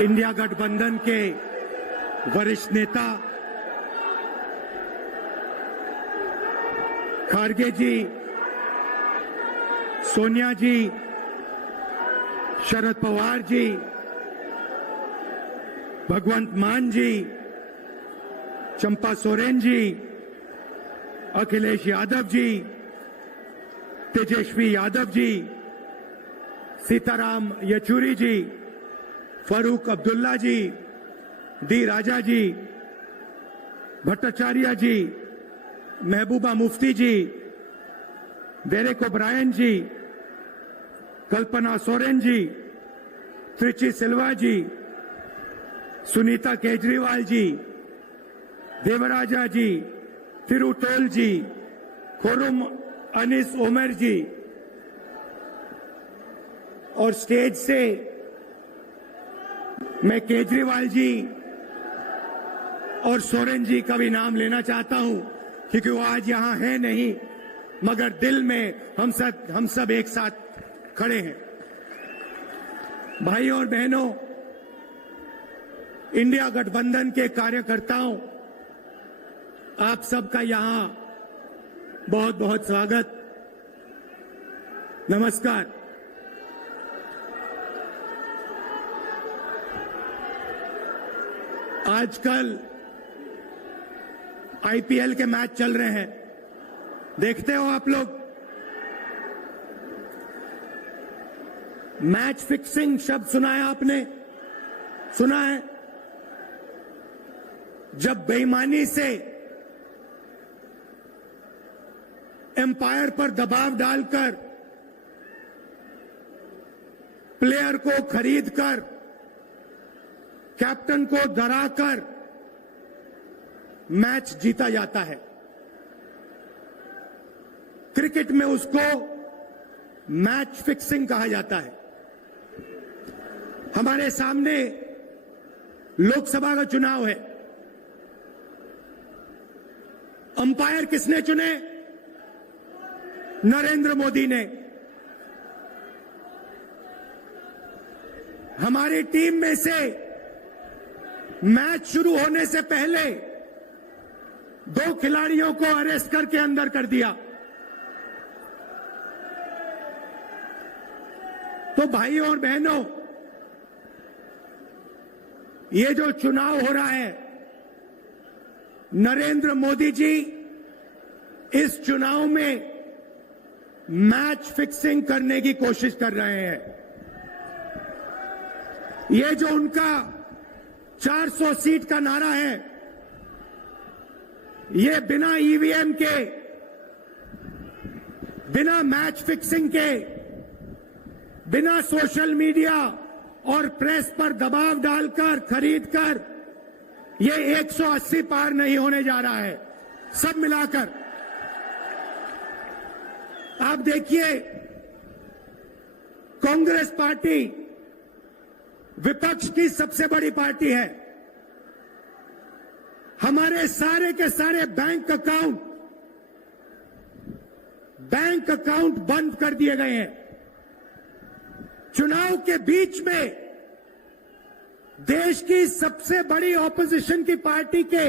India गठबंधन के वरिष्ठ नेता खड़गे जी, सोनिया जी, शरद पवार जी, भगवंत मान जी, चंपा सोरेन जी, अखिलेश यादव जी, तेजस्वी यादव जी, सीताराम येचुरी जी, फारूक अब्दुल्ला जी, डी राजा जी, भट्टाचार्य जी, महबूबा मुफ्ती जी, डेरेक ओब्रायन जी, कल्पना सोरेन जी, त्रिची सिल्वा जी, सुनीता केजरीवाल जी, देवराजा जी, तिरुटोल जी, खुरुम अनीस उमर जी, और स्टेज से मैं केजरीवाल जी और सोरेन जी का भी नाम लेना चाहता हूं, क्योंकि वो आज यहां है नहीं, मगर दिल में हम सब एक साथ खड़े हैं। भाइयों और बहनों, इंडिया गठबंधन के कार्यकर्ताओं, आप सबका यहां बहुत बहुत स्वागत, नमस्कार। आजकल आईपीएल के मैच चल रहे हैं, देखते हो आप लोग। मैच फिक्सिंग शब्द सुना है आपने? सुना है? जब बेईमानी से एम्पायर पर दबाव डालकर प्लेयर को खरीदकर कैप्टन को डराकर मैच जीता जाता है। क्रिकेट में उसको मैच फिक्सिंग कहा जाता है। हमारे सामने लोकसभा का चुनाव है। अंपायर किसने चुने? नरेंद्र मोदी ने। हमारी टीम में से मैच शुरू होने से पहले 2 खिलाड़ियों को अरेस्ट करके अंदर कर दिया। तो भाइयों और बहनों, ये जो चुनाव हो रहा है, नरेंद्र मोदी जी इस चुनाव में मैच फिक्सिंग करने की कोशिश कर रहे हैं। ये जो उनका 400 सीट का नारा है, ये बिना ईवीएम के, बिना मैच फिक्सिंग के, बिना सोशल मीडिया और प्रेस पर दबाव डालकर खरीदकर, ये 180 पार नहीं होने जा रहा है। सब मिलाकर आप देखिए, कांग्रेस पार्टी विपक्ष की सबसे बड़ी पार्टी है। हमारे सारे के सारे बैंक अकाउंट बंद कर दिए गए हैं। चुनाव के बीच में देश की सबसे बड़ी ऑपोजिशन की पार्टी के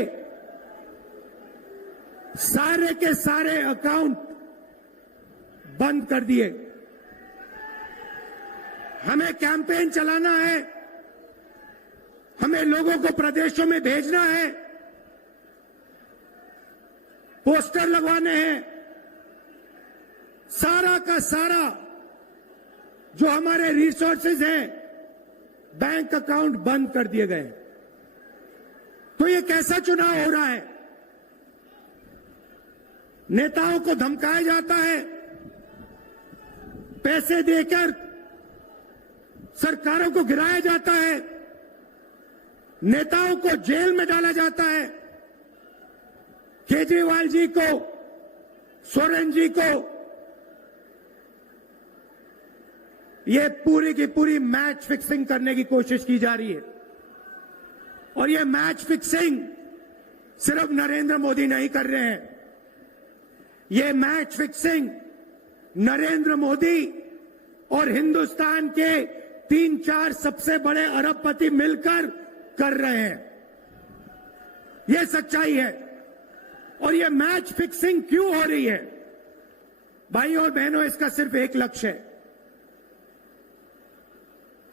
सारे अकाउंट बंद कर दिए। हमें कैंपेन चलाना है, हमें लोगों को प्रदेशों में भेजना है, पोस्टर लगवाने हैं। सारा का सारा जो हमारे रिसोर्सेज हैं, बैंक अकाउंट बंद कर दिए गए। तो ये कैसा चुनाव हो रहा है? नेताओं को धमकाया जाता है, पैसे देकर सरकारों को गिराया जाता है, नेताओं को जेल में डाला जाता है। केजरीवाल जी को, सोरेन जी को, ये पूरी की पूरी मैच फिक्सिंग करने की कोशिश की जा रही है। और ये मैच फिक्सिंग सिर्फ नरेंद्र मोदी नहीं कर रहे हैं, ये मैच फिक्सिंग नरेंद्र मोदी और हिंदुस्तान के 3-4 सबसे बड़े अरबपति मिलकर कर रहे हैं। यह सच्चाई है। और यह मैच फिक्सिंग क्यों हो रही है? भाइयों और बहनों, इसका सिर्फ एक लक्ष्य है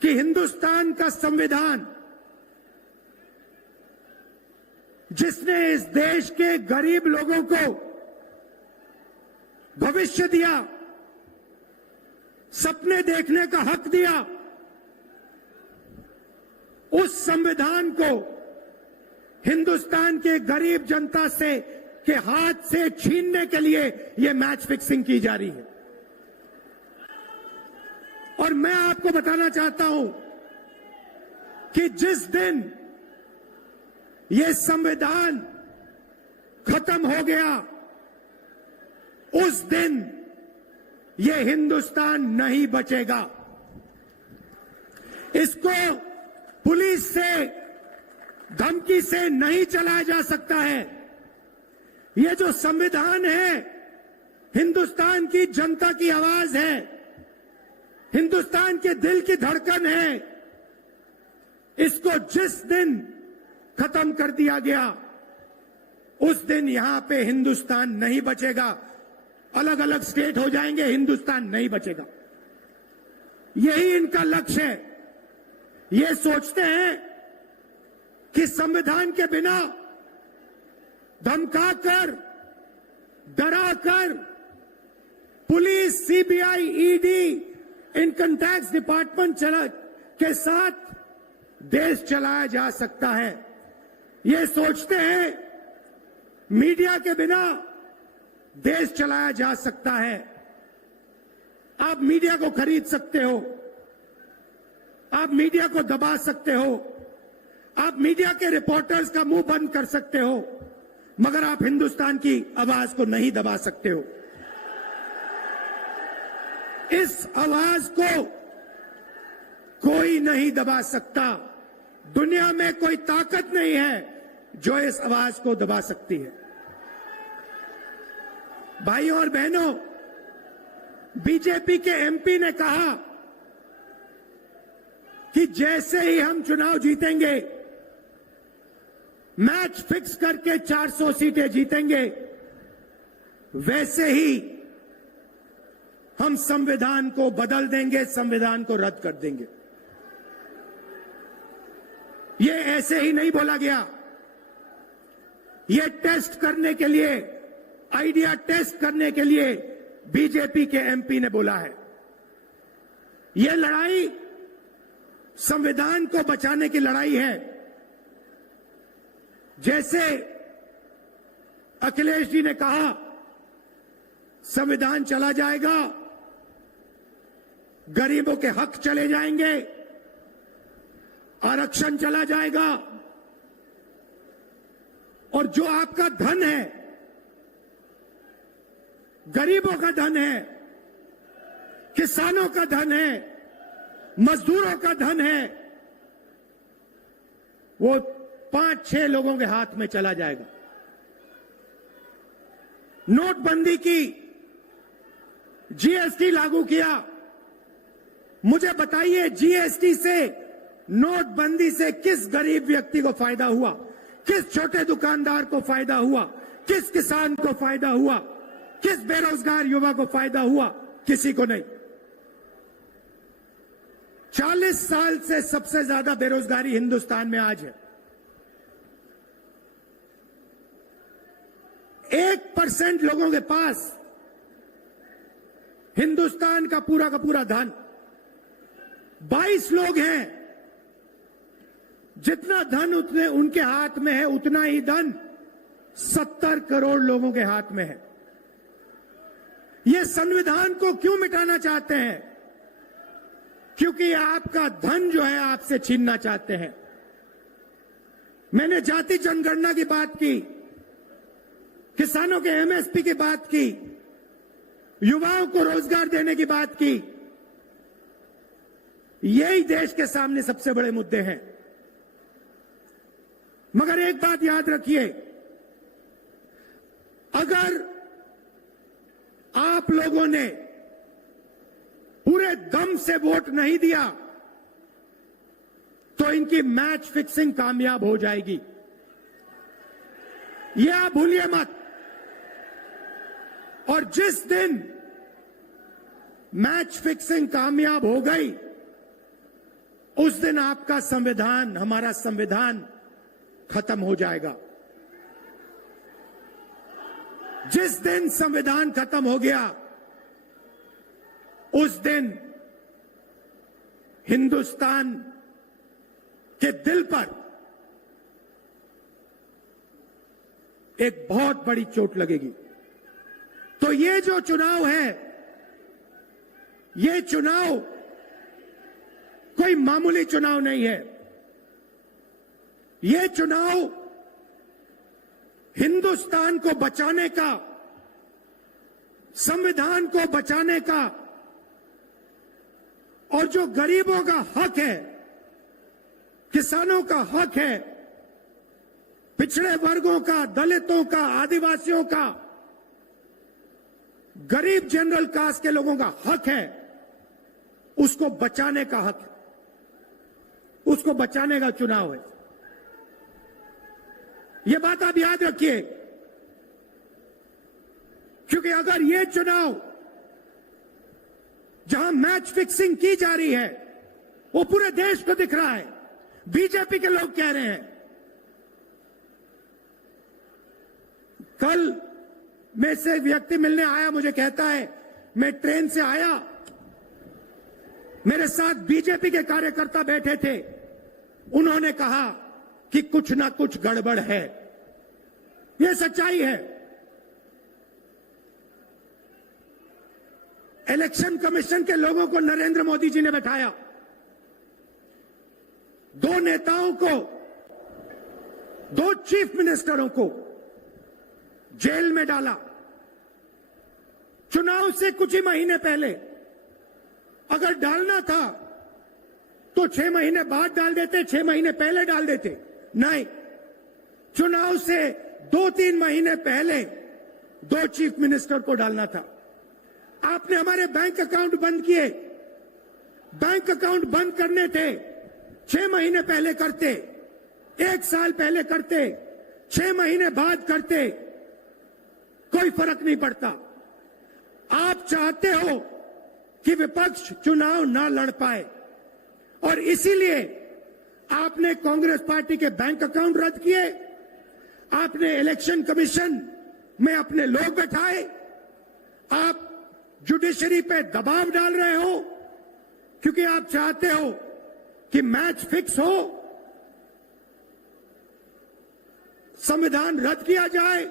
कि हिंदुस्तान का संविधान, जिसने इस देश के गरीब लोगों को भविष्य दिया, सपने देखने का हक दिया, उस संविधान को हिंदुस्तान के गरीब जनता से के हाथ से छीनने के लिए यह मैच फिक्सिंग की जा रही है। और मैं आपको बताना चाहता हूं कि जिस दिन यह संविधान खत्म हो गया, उस दिन यह हिंदुस्तान नहीं बचेगा। इसको पुलिस से, धमकी से नहीं चलाया जा सकता है। यह जो संविधान है, हिंदुस्तान की जनता की आवाज है, हिंदुस्तान के दिल की धड़कन है। इसको जिस दिन खत्म कर दिया गया, उस दिन यहां पे हिंदुस्तान नहीं बचेगा। अलग अलग स्टेट हो जाएंगे, हिंदुस्तान नहीं बचेगा। यही इनका लक्ष्य है। ये सोचते हैं कि संविधान के बिना धमकाकर, डराकर police, CBI, ED, income tax department के साथ देश चलाया जा सकता है। ये सोचते हैं मीडिया के बिना देश चलाया जा सकता है। आप मीडिया को खरीद सकते हो, आप मीडिया को दबा सकते हो, आप मीडिया के रिपोर्टर्स का मुंह बंद कर सकते हो, मगर आप हिंदुस्तान की आवाज को नहीं दबा सकते हो। इस आवाज को कोई नहीं दबा सकता। दुनिया में कोई ताकत नहीं है जो इस आवाज को दबा सकती है। भाइयों और बहनों, बीजेपी के एमपी ने कहा कि जैसे ही हम चुनाव जीतेंगे, मैच फिक्स करके 400 सीटें जीतेंगे, वैसे ही हम संविधान को बदल देंगे, संविधान को रद्द कर देंगे। ये ऐसे ही नहीं बोला गया। ये टेस्ट करने के लिए, आइडिया टेस्ट करने के लिए बीजेपी के एमपी ने बोला है। ये लड़ाई संविधान को बचाने की लड़ाई है। जैसे अखिलेश जी ने कहा, संविधान चला जाएगा, गरीबों के हक चले जाएंगे, आरक्षण चला जाएगा, और जो आपका धन है, गरीबों का धन है, किसानों का धन है, मजदूरों का धन है, वो 5-6 लोगों के हाथ में चला जाएगा। नोटबंदी की, जीएसटी लागू किया। मुझे बताइए, जीएसटी से, नोटबंदी से किस गरीब व्यक्ति को फायदा हुआ? किस छोटे दुकानदार को फायदा हुआ? किस किसान को फायदा हुआ? किस बेरोजगार युवा को फायदा हुआ? किसी को नहीं। 40 साल से सबसे ज्यादा बेरोजगारी हिंदुस्तान में आज है। 1% लोगों के पास हिंदुस्तान का पूरा धन, 22 लोग हैं। जितना धन उतने उनके हाथ में है, उतना ही धन 70 करोड़ लोगों के हाथ में है। ये संविधान को क्यों मिटाना चाहते हैं? क्योंकि आपका धन जो है आपसे छीनना चाहते हैं। मैंने जाति जनगणना की बात की, किसानों के एमएसपी की बात की, युवाओं को रोजगार देने की बात की। यही देश के सामने सबसे बड़े मुद्दे हैं। मगर एक बात याद रखिए, अगर आप लोगों ने पूरे दम से वोट नहीं दिया तो इनकी मैच फिक्सिंग कामयाब हो जाएगी। यह आप भूलिए मत। और जिस दिन मैच फिक्सिंग कामयाब हो गई, उस दिन आपका संविधान, हमारा संविधान खत्म हो जाएगा। जिस दिन संविधान खत्म हो गया, उस दिन हिंदुस्तान के दिल पर एक बहुत बड़ी चोट लगेगी। तो ये जो चुनाव है, ये चुनाव कोई मामूली चुनाव नहीं है। ये चुनाव हिंदुस्तान को बचाने का, संविधान को बचाने का, और जो गरीबों का हक है, किसानों का हक है, पिछड़े वर्गों का, दलितों का, आदिवासियों का, गरीब जनरल कास्ट के लोगों का हक है, उसको बचाने का हक है, उसको बचाने का चुनाव है। यह बात आप याद रखिए, क्योंकि अगर यह चुनाव जहां मैच फिक्सिंग की जा रही है, वो पूरे देश को दिख रहा है। बीजेपी के लोग कह रहे हैं, कल में से व्यक्ति मिलने आया, मुझे कहता है मैं ट्रेन से आया, मेरे साथ बीजेपी के कार्यकर्ता बैठे थे, उन्होंने कहा कि कुछ ना कुछ गड़बड़ है। यह सच्चाई है। इलेक्शन कमीशन के लोगों को नरेंद्र मोदी जी ने बैठाया, दो नेताओं को, दो चीफ मिनिस्टरों को जेल में डाला। चुनाव से कुछ ही महीने पहले अगर डालना था तो 6 महीने बाद डाल देते, 6 महीने पहले डाल देते। नहीं, चुनाव से 2-3 महीने पहले 2 चीफ मिनिस्टर को डालना था। आपने हमारे बैंक अकाउंट बंद किए। बैंक अकाउंट बंद करने थे, 6 महीने पहले करते, 1 साल पहले करते, 6 महीने बाद करते, कोई फर्क नहीं पड़ता। आप चाहते हो कि विपक्ष चुनाव ना लड़ पाए, और इसीलिए आपने कांग्रेस पार्टी के बैंक अकाउंट रद्द किए, आपने इलेक्शन कमीशन में अपने लोग बैठाए, आप जुडिशरी पे दबाव डाल रहे हो, क्योंकि आप चाहते हो कि मैच फिक्स हो, संविधान रद्द किया जाए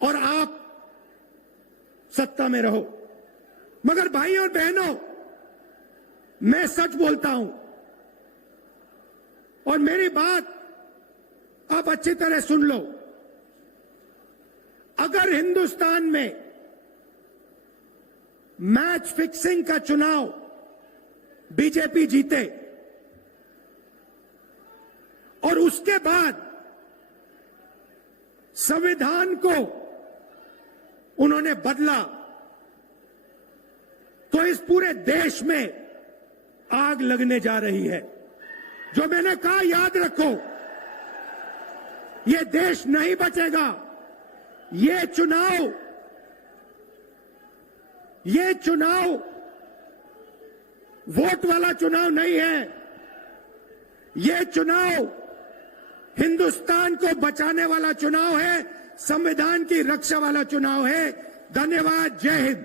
और आप सत्ता में रहो। मगर भाइयों और बहनों, मैं सच बोलता हूं, और मेरी बात आप अच्छी तरह सुन लो। अगर हिंदुस्तान में मैच फिक्सिंग का चुनाव बीजेपी जीते और उसके बाद संविधान को उन्होंने बदला, तो इस पूरे देश में आग लगने जा रही है। जो मैंने कहा याद रखो, ये देश नहीं बचेगा। ये चुनाव वोट वाला चुनाव नहीं है। ये चुनाव हिंदुस्तान को बचाने वाला चुनाव है, संविधान की रक्षा वाला चुनाव है। धन्यवाद। जय हिंद।